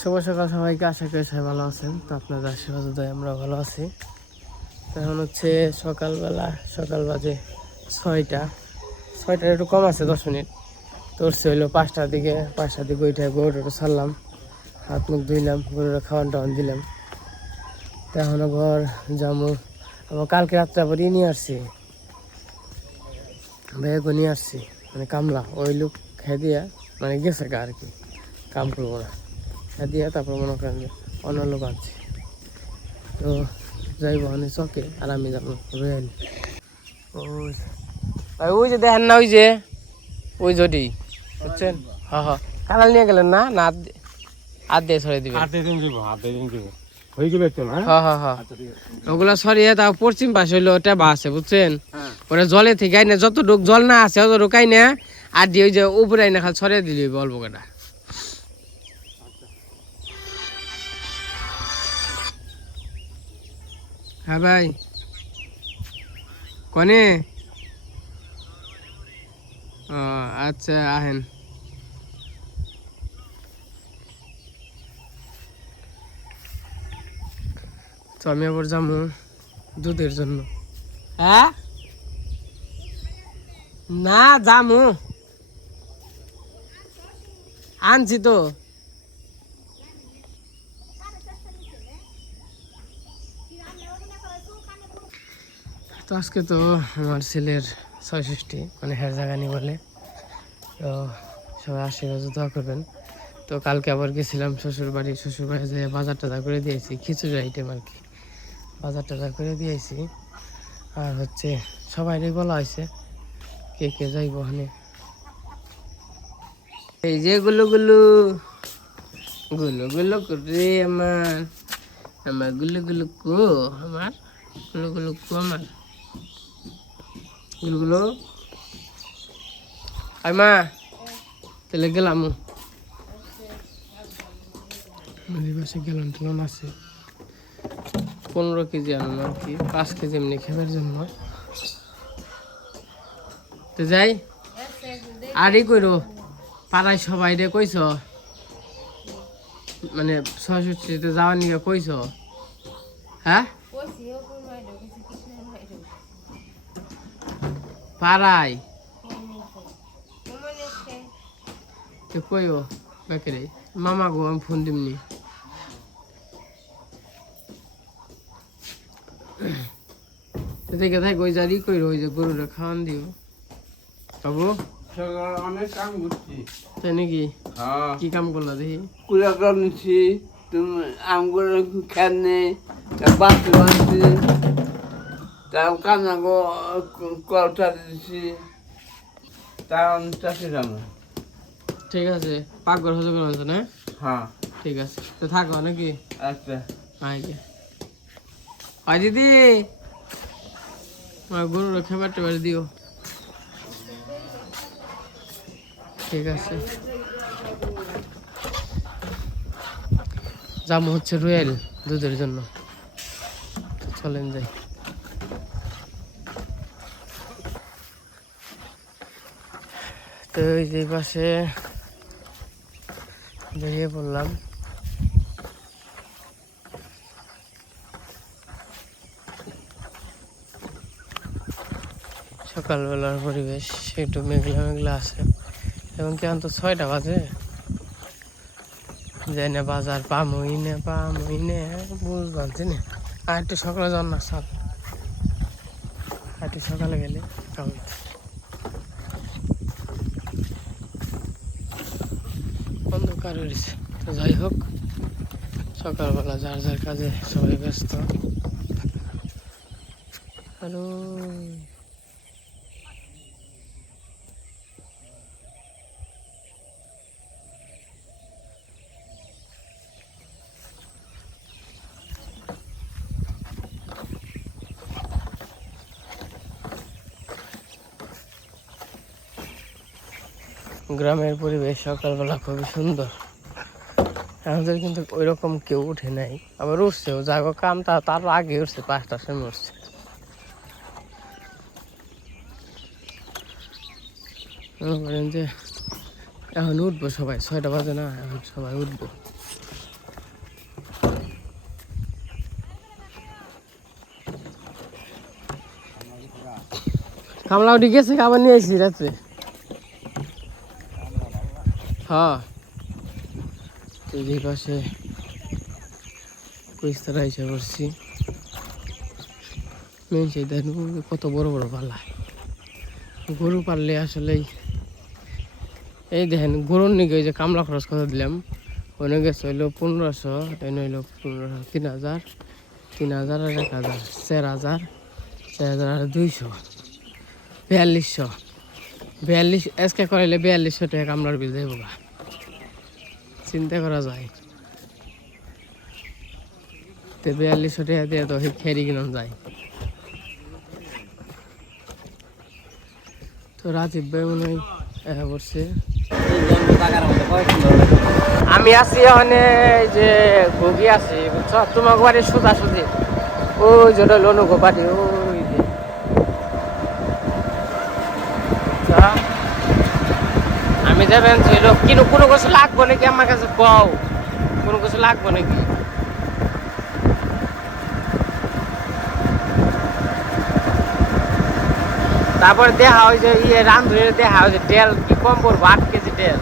শুভ সকাল সবাইকে, আশা করি সবাই ভালো আছেন। তো আপনাদের আশীর্বাদে আমরা ভালো আছি। এখন হচ্ছে সকাল বাজে 6টার একটু কম আছে 10 মিনিট। তো উঠছে হইলো 5টার দিকে উঠে গরুটা ছাড়লাম, হাত মুখ ধুইলাম, গরুটা খাওয়ান দিলাম। তো এখনও ঘর যাবো। আমার কালকে রাত্রে আবার নিয়ে আসছি, ভাইয়াকে নিয়ে আসছি, মানে কামলা। ওই লোক খেয়ে দিয়া মানে গেছে গা আর কি, কাম করবো না খেয়ে দিয়া। তারপর মনে করেন যে অন্য লোক আনছে। তো যাইব মানে চকে, আর আমি যাবো রয়েল। ওই ভাই ওই যে দেখেন না, ওই যদি বুঝছেন। হ্যাঁ হ্যাঁ, কালাল নিয়ে গেলেন না না আর দিয়ে ছড়িয়ে দিবেন। হ্যাঁ হ্যাঁ হ্যাঁ, ওগুলা সরিয়ে তাও পশ্চিম পাশে হইলো টেবা আছে বুঝছেন। ওরা জলে থেকে আইনে যতটুক জল না আছে অতটুক আইনে আর দিয়ে ওই যে উপরে আইনে খালি ছড়িয়ে দিলি অল্প কটা। হ্যাঁ ভাই কনে? ও আচ্ছা আহেন। তো আমি আবার যাবো দুধের জন্য। হ্যাঁ না যামু, আনছি তো। তো আজকে তো আমার ছেলের 66, মানে হের জাগানি বলে। তো সবাই আশীর্বাদ দোয়া করবেন। তো কালকে আবার গেছিলাম শ্বশুর বাড়ি যেয়ে বাজার টাজার করে দিয়েছি, খিচুড়ি আইটেম আর কি, বাজার টাজার করে দিয়েছি। আর হচ্ছে সবাইরই বলা হয়েছে কে কে যাইব ওখানে। এই যে গুলো গুলো গুলো গুলো করে আমার গুলো গুলো কো আমার গুলো গুলো কো আমার গুলো গুলো। আই মা তাহলে গেলাম, নদীর পাশে গেলাম টেলাম আছে 15 কেজি আনলাম আর কি, 5 কেজি এমনি খেবার জন্য। তো যাই আরই কইরো পাড়ায় সবাই রে কইছ, মানে 66তে যাওয়ার নিয়ে কইছ? হ্যাঁ পাড়ায় তো কইও বেকারে মামা গো, আমি ফোন দিমনি। দেখে থাক ওই যারি কইরো, ওই যে গরুটা খাওয়ান দিও বাবু। অনেক কাম করছি। তাই নাকি? কি কাম করলা দেখি? কুড়া কাম নিচ্ছি, তুমি আমগুলো খেয়ে নেই, বাঁচতে বাঁচছি, তার কান্না কলটা দিচ্ছি, তার চাষি রান্না। ঠিক আছে, পাকঘর হজু করে আনছো না? হ্যাঁ ঠিক আছে, তো থাকো নাকি? আচ্ছা হয় দিদি, গরুর খাবার টাবার দিও। ঠিক আছে, যাবো হচ্ছে রয়েল দুধের জন্য। চলেন যাই। তো এই যে পাশে বেরিয়ে পড়লাম। সকালবেলার পরিবেশ একটু মেঘলা মেঘলা আছে, এবং কেমন তো 6টা বাজে, যাই না বাজার পামই না বুঝবানছি না। আর একটু সকালে যান না সব, আর একটু সকালে গেলে কেমন। অন্ধকার রয়েছে। তো যাই হোক, সকালবেলা যার যার কাজে সবাই ব্যস্ত। আর গ্রামের পরিবেশ সকালবেলা খুবই সুন্দর। আমাদের কিন্তু ওই রকম কেউ উঠে নাই, আবার উঠছেও, যাগো কাম তার আগে উঠছে, 5টার সময় উঠছে। বলেন যে এখন উঠবো সবাই, 6টা বাজে না, এখন সবাই উঠবো। কামলা উঠে গেছে, খাবার নিয়ে আসি রাত্রে। হ্যাঁ, এই পাশে পরিষ্কার এসে করছি। মেন সেই দেখুন কত বড় বড় পাল্লা। গরু পাললে আসলেই এই দেখেন গরুর নিকে ওই যে কামলা খরচ কথা দিলাম, ওখানে গেছে হইলো 1500, এনে হইলো 1500, 3000, 3000 আর 1000, 4000, 4000 আর 200, 4200, 42 আজকে করাইলে 4200 টাকা কামলার বিল দেবো। চিন্তা করা যায়, তো 4200 টাকা দিয়ে তো খেরি কিনা যায়। তো রাজীব ভাই মনে হয় করছে। আমি আছি ওখানে যে ঘুগি আছি, বুঝছো? তোমার বাড়ি সোজা সুজি ওই যে লনুকো বাড়ি ওই যে। আমি যাবেন ছিল কিন্তু কোনো কিছু লাগবো নাকি আমার কাছে কও, কোনো কিছু লাগবো নাকি? তারপরে দেখা হয় যে ইয়ে রান্ধুরে দেখা হয় যে তেল কি কম পড়বো, 8 কেজি তেল।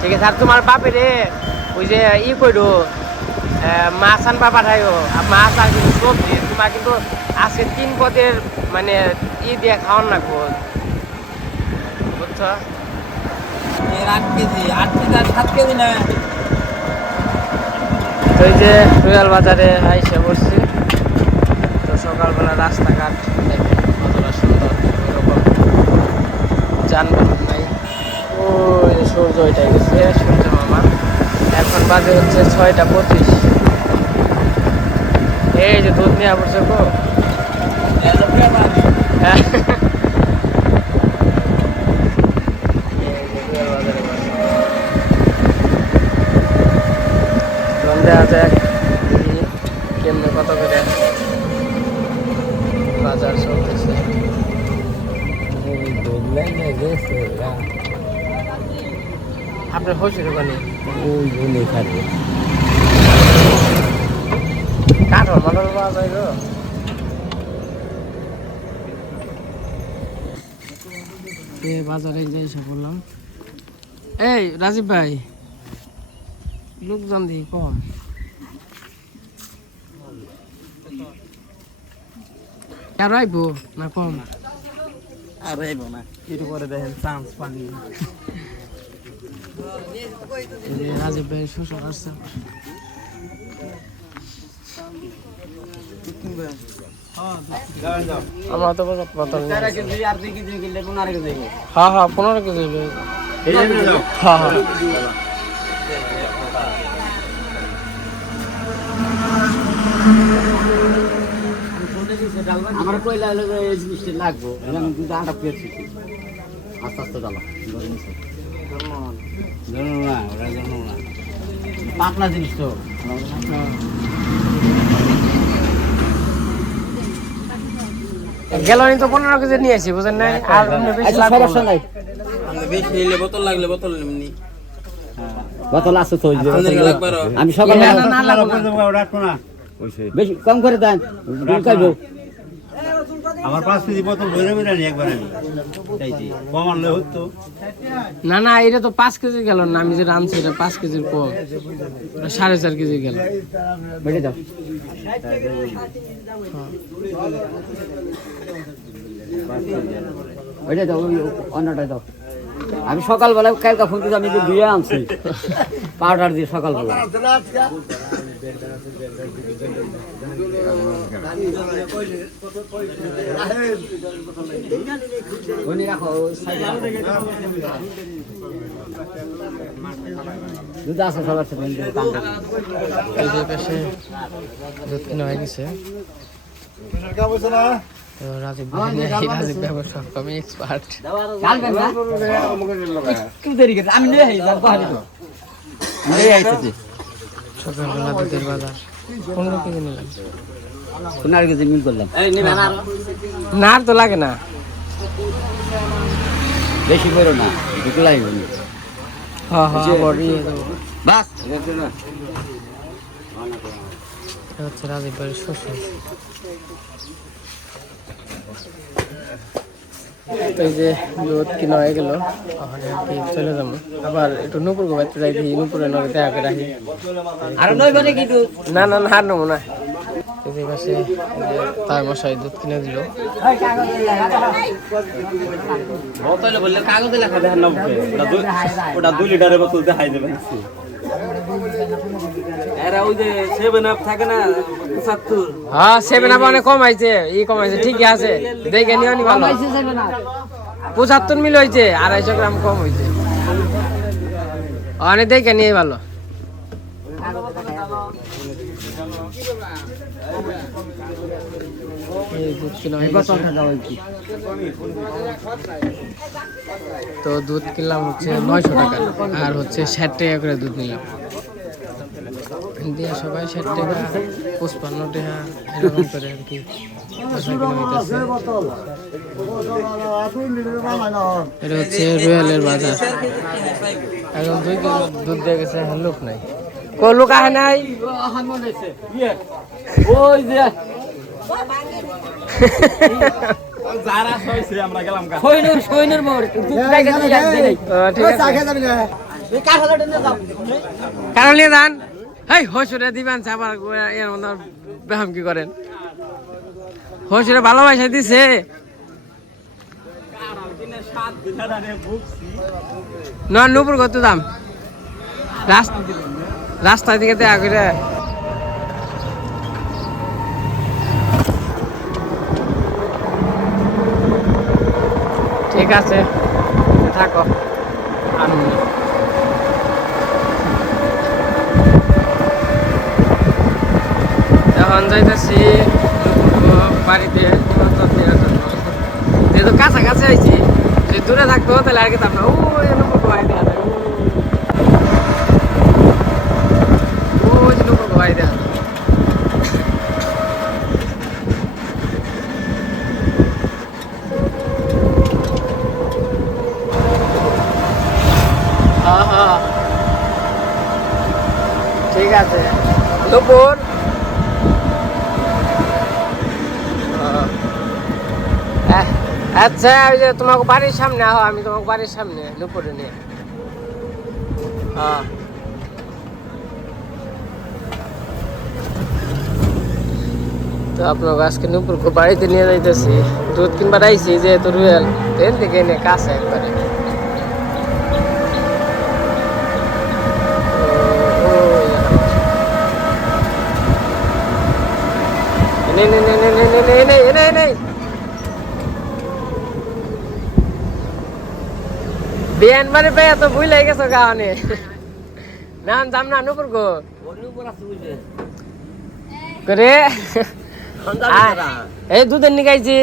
ঠিক আছে, আর তোমার বাপের ওই যে ই করো মাছ আনবা পাঠাইও, মাছ আর কিন্তু সবজি তোমার কিন্তু আজকে 3 পদের মানে ই দিয়ে খাওয়ান লাগবো, বুঝছো? 8 কেজি 8 কেজি আর 7 কেজি না। তো এই যে রুয়াল বাজারে আইসে বসছি। তো সকালবেলা রাস্তাঘাট দেখেন কতটা সুন্দর, এরকম যানবাহন নাই। ওই সূর্য ওইটাই গেছে, সূর্য মামা। এখন বাজে হচ্ছে 6টা 25। এই যে দুধ নিয়ে পড়ছে গো। দেখা যাক কেমনে কত করে বাজার চলতেছে। আপনার হচ্ছে দোকানে কাঠল মাঠল পাওয়া যায় গো। বাজারে যাই সব বললাম। এই রাজীব ভাই, লোকজন দিই কম, আর আইবো না কম? আর আইব না, একটু করে দেখেন চান্স পানি। রাজীব ভাই শ্বশুর আসছে। আমরা তো বোতল হ্যাঁ হ্যাঁ 15 কেজি হ্যাঁ হ্যাঁ। আমার কইলা এই জিনিসটা লাগবো, আমি দুটো আটা পেয়েছি। আস্তে আস্তে ডালা জানো না, ওরা জানো না, পাতলা জিনিস তো। গ্যালারি তো 15 কেজি নিয়ে আসি, বুঝেন নাই? আর বেশি সমস্যা নাই, বেশি নিলে বোতল লাগলে বোতল নিমনি। বোতল আছে তো, আমি সকালে বেশি কম করে দেন, আমার 5 কেজি বোতল ভরে ভরে আনি একবার আমি চাইছি, কম আনলে হতো না। না এটা তো 5 কেজি গেল না, আমি যে রাঁধছি এটা 5 কেজির কম, 4.5 কেজি গেল। বেটে দাও ওইটা দাও, ওই অন্যটা দাও। আমি সকালবেলায় কালকা ফোন আমি যে ধুয়ে আনছি পাউডার দিয়ে সকালবেলা। দুধ আছে সবার সাথে দুধ কিনা হয়ে গেছে। রাজীব ভাই সব কমই এক্সপার্ট। সকালবেলা দুধের বাজার 15 কেজি নিলাম। 15 কেজি মিল করলাম। না আর তো লাগে না, বেশি করো না, দুটোলাই হ্যাঁ হ্যাঁ বড়ি বাস। এটা হচ্ছে রাজীব বাড়ির শ্বশুর। তো এই যে দুধ কিনা হয়ে গেল, ওখানে আর কি চলে যাবো। আবার একটু নুপুর গোবাইতে যাই, দেখি নুপুরের নগে দেখা করে রাখি। না না না, আর নেবো না। এই যে পাশে তার মশাই দুধ কিনে দিল। কাগজে লেখা দেখেন না, ওটা 2 লিটারের বোতল দেখাই দেবেন। এরা ওই যে 7 আপ থাকে না 75, হ্যাঁ 7 আপ অনেক কমাইছে, কমাইছে ঠিকই আছে, দেখে নিও নি ভালো। 75 মিল হয়েছে, 250 গ্রাম কম হয়েছে, অনেক দেখে নিয়ে ভালো। তো দুধ কিনলাম হচ্ছে 900 টাকা, আর হচ্ছে 60 টাকা করে দুধ নিলাম দিয়ে, সবাই 60 টাকা 55 টাকা এরকম করে আর কি। এটা হচ্ছে রয়্যালের বাজার। এখন 2 কিলো দুধ দিয়ে গেছে, এখন লোক নাই। কোন লোক আহে নাই? ওই যে যারা হইছে আমরা গেলাম কা সৈনুর মোড় দুধ খাই গেছে যাই। ঠিক আছে, কারণ নিয়ে যান। হেই হসুরে দিবেন আবার এর মধ্যে বেহাম কি করেন? হসুরে ভালোবাসা দিছে। না নুপুর কত দাম? রাস্তা দিকে দেখা করে ঠিক আছে, থাকো। এখন যাইতেছি বাড়িতে যেহেতু কাছাকাছি আইছি, যদি দূরে থাকতো তাহলে আর কি না। ওই নুপুর বাড়ি দেখা যায়, ওই নুপুর বাড়ি দেখা যায়। ঠিক আছে নুপুর, আচ্ছা ওই যে তোমাকে বাড়ির সামনে আহ, আমি তোমাকে বাড়ির সামনে নুপুরে নিয়ে। তো আপনার আজকে নুপুরকে বাড়িতে নিয়ে যাইতেছি, দুধ কিনবার আইছি যেহেতু রুয়েল, ট্রেন থেকে এনে কাছে একবারে। বিয়ান বাড়ি পেয়ে তো ভুল হয়ে গেছো গাওয়ানে। না যাম না নুপুর গো করে এই দুধের নিগাইছি।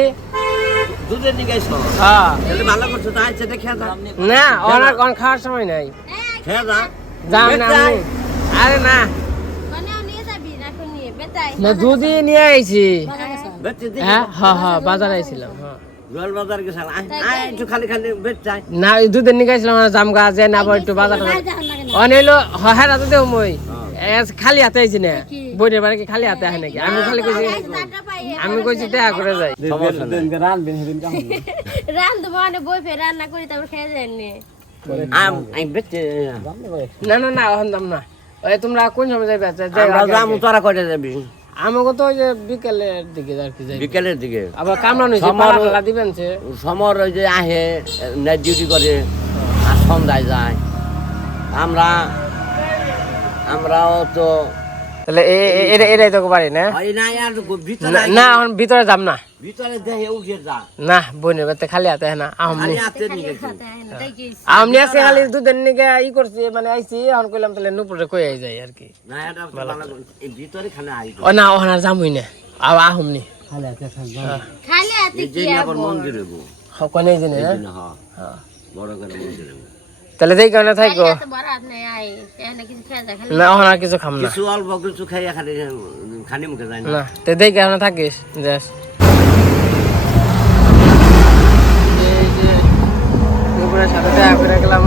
দুধের নিগাইছ? হ্যাঁ ভালো করছো, তো আইছে দেখে যা না, অনেক অন খাওয়ার সময় নাই। খেয়ে যা যাম না আমি। আরে না না, দুধই নিয়ে আইছি। হ্যাঁ হ্যাঁ হ্যাঁ, বাজারে আইছিলাম। হ্যাঁ রয়্যাল বাজার গেছিলাম, একটু খালি খালি বেচ চাই না, ওই দুধের নিয়ে গেছিলাম জাম গাছ না, আবার একটু বাজারটা অনেলো। হ্যাঁ রাতে দেও মই খালি হাতে আইছি না, বইনের বাড়ি কি খালি হাতে আহে নাকি? আমি খালি কইছি, আমি কইছি দেখা করে যাই। রান্না করি তারপর খেয়ে যায়নি। না না না, ওখান দাম না। ওই তোমরা কোন সময় যাইবে? তোরা কয়টা যাবি? আমাকে তো ওই যে বিকেলের দিকে আর কি যাই। বিকেলের দিকে আবার কামড়ানো হয়েছে, পালা দিবেন সে সমর ওই যে আহে নাইট ডিউটি করে আর সন্ধ্যায় যায়। আমরাও তো তাহলে এটাই তো বাড়ি না? না এখন ভিতরে যাম না, ভিতরে দেখে উঠে যা না বোনের বাড়িতে খালি হাতে না। আমনি আজকে খালি দুধের নিকে করছি, মানে আইছি। এখন কইলাম তাহলে নুপুরে কই আই যাই আর কি। ভিতরে খালি আই ও না, ওখানে আর যামই না, আর আহমনি খালি হাতে মন্দির কোনে জানে না। বড় করে মন্দির তাহলে দেই কেন থাকো না, ওখানে আর কিছু খাম না, কিছু অল্প কিছু খাইয়া খালি মুখে যায় না। তো দেই কেন থাকিস যাস। এই যে নুপুরের সাথে দেখা করে গেলাম।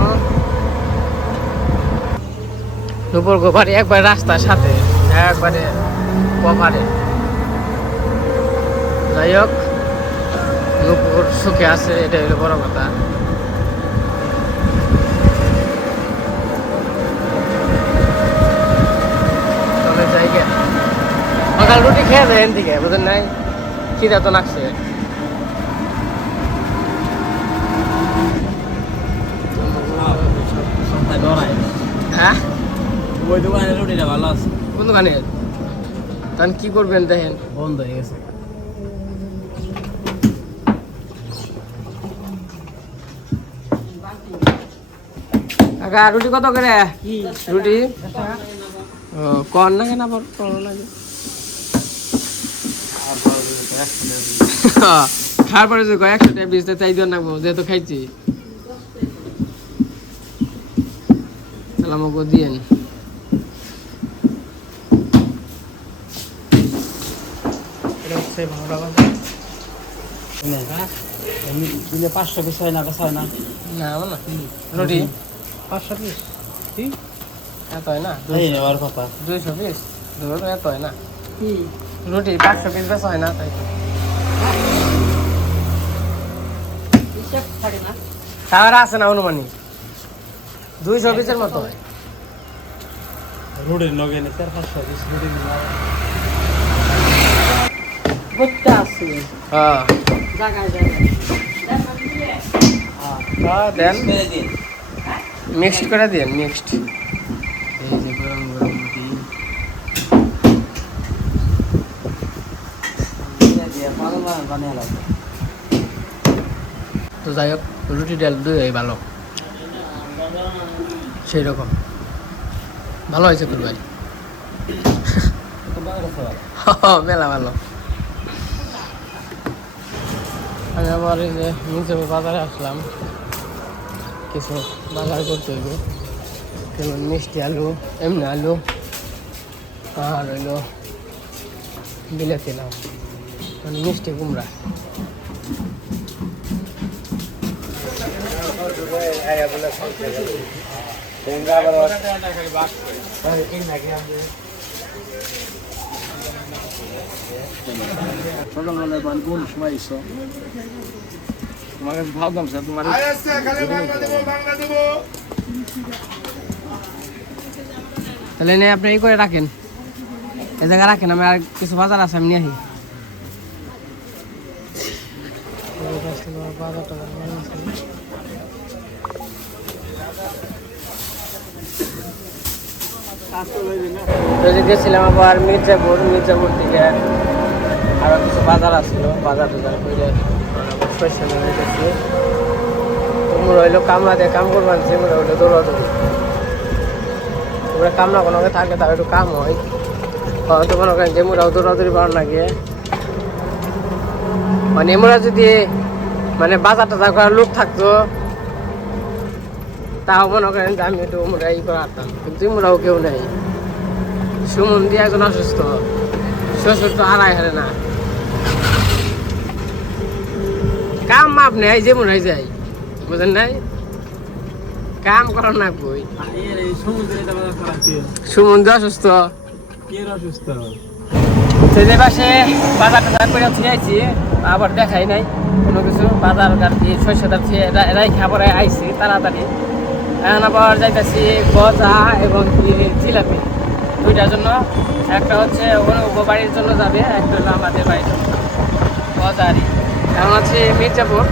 নুপুর গো বাড়ি একবার রাস্তার সাথে, একবারে কভারে। যাই হোক, নুপুর সুখে আছে, এটা হলো বড় কথা। চলে জায়গা সকাল রুটি খেয়ে যায় এন থেকে, বুঝেন নাই? খিদা তো লাগছে। হ্যাঁ, ওই দোকানে রুটিটা ভালো আছে, কোন দোকানে? তখন কি করবেন দেখেন, বন্ধ হয়ে গেছে। কাকা রুটি কত করে? রুটি ও কর না কেন আবার করো লাগে? খাওয়ার পরে যদি 100 টাকা 20 টাকা চাই দিও না, যেহেতু খাইছি। তাহলে আমাকে দিয়েন। এটা হচ্ছে ভাঙড়া বাজার। দিলে 500 পিস হয় না, বেচা হয় না। না আমার না রুটি 500 পিস, ঠিক এত হয় না? এই নেওয়ার কথা। 200 পিস ধরো তো, এত হয় না? রুটি 500 পিস বেচা হয় না, তাই তো। তার আছে না অনুমানিক 200 পিসের মতো হয়। রুটির লগে নে 400-500 পিস রুটি নিলাম। হ্যাঁ দেন, মিক্সড করে দিন, মিক্সড। এই যে গরম গরম রুটি। তো যাই হোক, রুটি ডাল দুই ভালো, সেই রকম ভালো হয়েছে তোর ভাই। মেলা ভালো। আমি আবার এই যে নিচে বাজারে আসলাম, কিছু বাজার করতে হইব। যেমন মিষ্টি আলু, এমনি আলু, আর হইলো বিলাতি লাউ, মানে মিষ্টি কুমড়া। ছোটবেলায় কোন সময় এসো? তোমার কাছে ভাবলাম স্যার, তোমার তাহলে নিয়ে আপনি এই করে রাখেন, এই জায়গায় রাখেন, আমি আর কিছু বাজার আছে আমি নিয়ে আসি। গেছিলাম আবার মির্জাপুর, মির্জাপুর থেকে আরো কিছু বাজার আসছিল, বাজার টাজার করে স্টেশনে গেছি। তোমরা হইলো কামলা দিয়ে কাম করবো আনছি, মোরা হইলো দৌড়াদৌড়ি। তোমরা কামলা কোনো থাকলে তাও একটু কাম হয়, হয়তো মনে করেন যে মোরাও দৌড়াদৌড়ি পাওয়ার লাগে। মানে মোরা যদি মানে বাজার টাজার করার লোক থাকতো, তাও মনে করেন যে আমি একটু মোরা ই করে আসতাম, কিন্তু মোরাও কেউ নেই। সুমন দিয়ে একজন অসুস্থ, শ্বশুর তো হারাই হারে না, কাম মাপ নেই, যে মনে যাই, বুঝেন নাই? কাম করার না কই, সুমন দিয়ে অসুস্থ, সেই পাশে বাজার টাজার করে থিয়েছি, আবার দেখাই নাই কোনো কিছু। বাজার কি শস্যদার এরাই খাবার আইছি তাড়াতাড়ি। এখন আবার যাইতেছি গজা এবং জিলাপি, দুইটার জন্য। একটা হচ্ছে অনুপ বাড়ির জন্য যাবে, একটা হলো আমাদের বাড়ির জন্য গজারি। এখন হচ্ছে মির্জাপুর,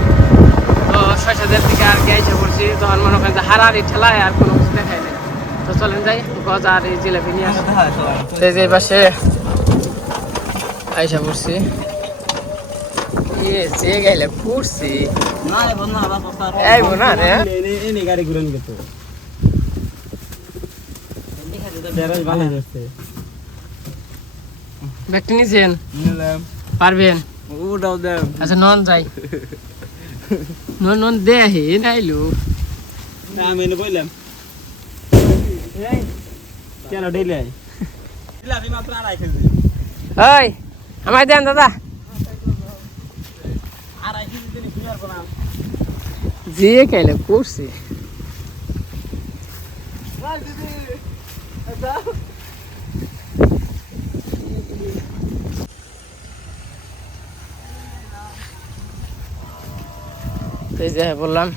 তো শস্যদের থেকে আর কি আইসা পড়ছি। তখন মনে করেন যে হারারি ঠেলায় আর কোনো কিছু দেখাই নেই। তো চলেন যাই, গজা আর এই জিলাপি নিয়ে আসি। সেই যে পাশে আইসা পড়ছি, যে গাইলে পড়ছি না রে, গাড়ি ঘুরে গেছে ব্যাগটি নিছেন? পারবেন? ওটাও দেন। আচ্ছা নন যাই, নন দে হে নাইলু। আমি এনে বললাম কেন ডেলে মাত্র 2.5 কেজি। ওই আমায় দেন দাদা, 2.5 কেজি দিনে কি আর বানাম? যে খাইলে করছি। এই যে বললাম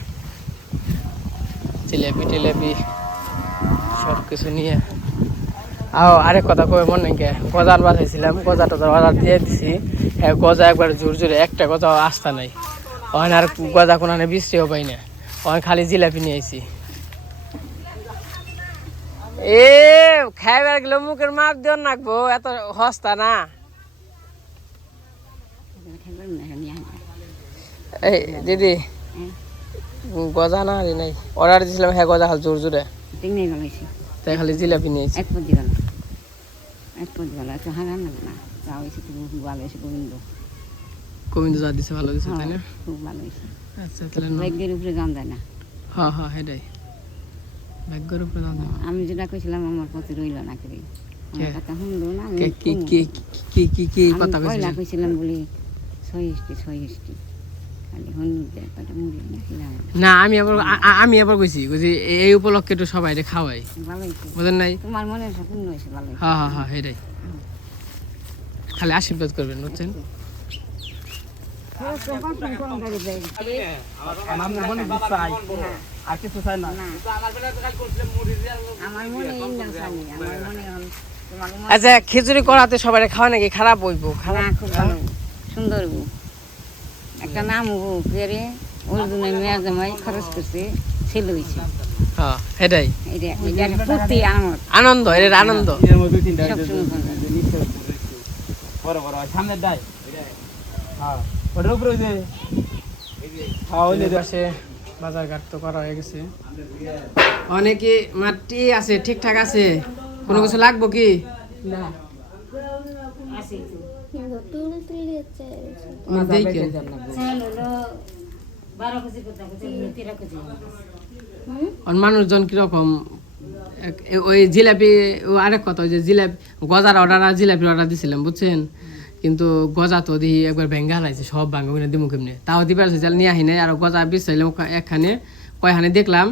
জিলেপি টিলেপি সব কিছু নিয়ে আরেক কথা কবে মনে গে গজার বাজাইছিলাম, গজা টজার অর্ডার দিয়ে দিছি। হ্যাঁ গজা একবার জোর জোরে একটা গজা আসতা নাই, ওখানে আর গজা কোনো বৃষ্টিও পাই না, ওখানে খালি জিলাপি নিয়ে আইছি। এ খাইবার গেলে মুখের মাপ দিও নাকবো, এত হস্তা না। এই দিদি গজা না রে নাই, অর্ডার দিয়েছিলাম। হ্যাঁ গজা খাল জোর জোরে, তাই খালি জিলাপি নিয়েছি। গোবিন্দ যা দিছে ভালো দিছে, তাই না? আচ্ছা তাহলে ভাগ্যের উপরে গান দেয় না। হ্যাঁ হ্যাঁ সেটাই, ভাগ্যের উপরে দাম। আমি যেটা কইছিলাম আমার প্রতি রইল না কেউ, আমার কথা শুনলো না। আমি কি কি কি কি কি কথা পয়লা কইছিস? কইছিলাম বলি 6 খালি শুনতে কথা মুড়ি না খিলাম। না আমি আবার কইছি এই উপলক্ষে তো সবাই খাওয়াই, ভালো হয়েছে, বুঝেন নাই? তোমার মনে পূর্ণ হয়েছে, ভালো হয়েছে। হ্যাঁ হ্যাঁ হ্যাঁ সেটাই, খালি আশীর্বাদ করবেন, বুঝছেন? আচ্ছা খিচুড়ি করাতে সবাই খাওয়া নাকি খারাপ হইবো? খারাপ, খুব ভালো, সুন্দর হইব। একটা নাম হবো ফেরে ওর জন্য মেয়ের জামাই খরচ করছে, ছেলে হয়েছে। হ্যাঁ সেটাই এটা ফুর্তি আনন্দ, এর আনন্দ। বাজার ঘাট তো করা হয়ে গেছে, অনেকে মাটি আছে ঠিকঠাক আছে, কোনো কিছু লাগবো কি? মানুষজন কিরকম? ওই জিলাপি আরেক কথা, ওই যে জিলাপি গজার অর্ডার আর জিলাপির অর্ডার দিছিলাম, বুঝছেন? কিন্তু গজা তো দিই একবার ভেঙ্গা হারাইছে, সব ভাঙ্গা কিনে দিমু কেমনি, তাও দিবার নিয়ে আহি নাই। আর গজা বিচাইলাম একখানে, কয়খানে দেখলাম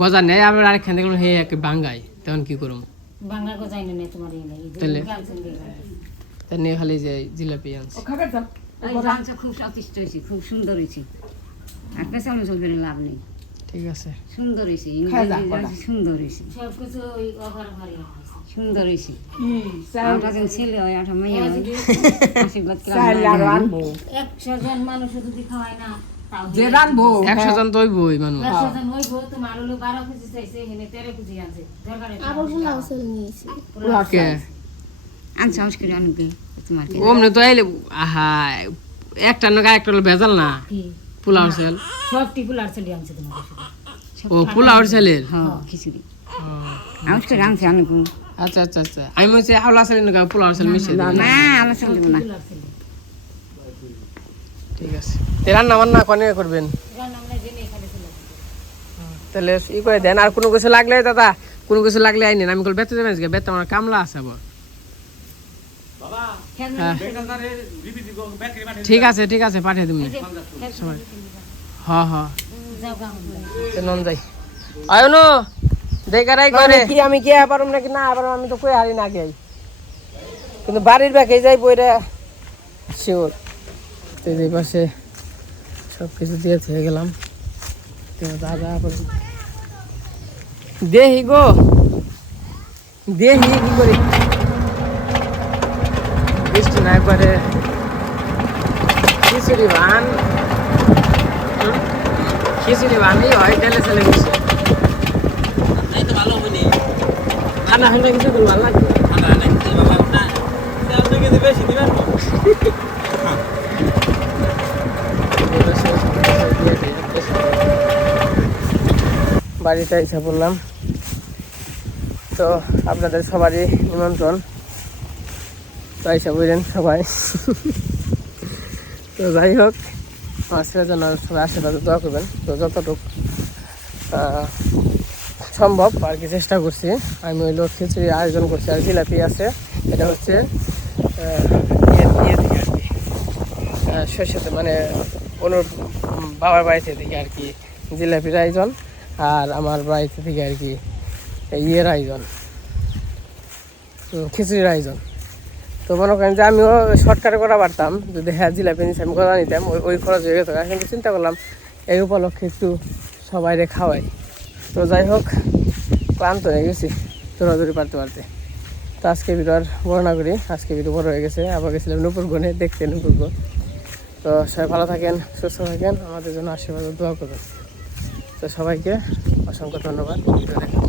গজা নেই, আবার আরেকখানে দেখলাম হে এক ভাঙ্গাই, তখন কি করুম? তাহলে তাই নিয়ে খালি যে জিলাপি আনছি। খুব স্বাদিষ্ট হয়েছে, খুব সুন্দর হয়েছে। একটা চামচ চলবে লাভ নেই, ঠিক আছে, সুন্দর হয়েছে, সুন্দর হয়েছে, সুন্দর হয়েছে। আমরা যেন ছেলে হয়, একটা মেয়ে হয়, আশীর্বাদ 100 জন মানুষ যদি খাওয়ায় না, 100 জন তো হইবই মানুষ। 100 জন হইব, তোমার হলো 12 কেজি চাইছে, এখানে 13 কেজি আছে। কে আন সাহস করে আনুকে তোমার ওমনে তো আইলে আহা একটা নগা একটা ভেজাল না, পোলাও সেল সবটি ফুলার চলি আনছে তোমার কাছে। ও পোলাও সেলের হ্যাঁ খিচুড়ি আউস করে আনছে আনুকে। আচ্ছা আচ্ছা আচ্ছা, আমি বলছি হাওলা সেল নগা পোলাও সেল মিশে না আমরা চলব না। ঠিক আছে, তে রান্না বান্না কোনে করবেন? তাহলে ই করে দেন। আর কোনো কিছু লাগলে দাদা, কোনো কিছু লাগলে আইনেন, আমি কল বেতে যাবেন, বেতে আমার কামলা আছে আবার। ঠিক আছে ঠিক আছে, পাঠিয়ে দিন। হ্যাঁ হ্যাঁ নন যাই আয়ো নো দেখারাই করে কি আমি কি পারুম নাকি না পারুম, আমি তো কই হারি না গে, কিন্তু বাড়ির ব্যাগে যাই বইরা শিওর। তো এই পাশে সব কিছু দিয়ে থেকে গেলাম, দাদা দেহি গো দেহি কি করি, বৃষ্টি না একবারে খিচুড়ি ভানই হয়, টেলে চলে গেছে। ঠান্ডা ঠান্ডা কিছু ভালো লাগবে, বাড়িতে এসে পড়লাম। তো আপনাদের সবারই নিমন্ত্রণ, তো এসে বললেন সবাই। তো যাই হোক, আমার ছেলের জন্য সবাই আশীর্বাদে দোয়া করবেন। তো যতটুকু সম্ভব আর কি চেষ্টা করছি। আমি ওই লোক খিচুড়ি আয়োজন করছি, আর জিলাপি আছে, এটা হচ্ছে ইয়ে থেকে আর কি শস্যতে, মানে অনুর বাবার বাড়িতে থেকে আর কি জিলাপির আয়োজন, আর আমার বাড়িতে থেকে আর কি ইয়ের আয়োজন, খিচুড়ির আয়োজন। তো মনে করেন যে আমিও শর্টকাটে করা পারতাম, যদি হ্যাঁ জিলাপি নিচে আমি করা নিতাম, ওই খরচ হয়ে গেছে। কিন্তু চিন্তা করলাম এই উপলক্ষে একটু সবাইরে খাওয়াই। তো যাই হোক, ক্লান্ত হয়ে গেছি দৌড়াদৌড়ি পারতে পারতে। তো আজকে ভিডিও আর বড় না করি, আজকে ভিডিও বড় হয়ে গেছে। আবার গেছিলাম নুপুরগণে দেখতে, নুপুরগণ। তো সবাই ভালো থাকেন, সুস্থ থাকেন, আমাদের জন্য আশীর্বাদ ও দোয়া করবেন। তো সবাইকে অসংখ্য ধন্যবাদ ভিডিও দেখার জন্য।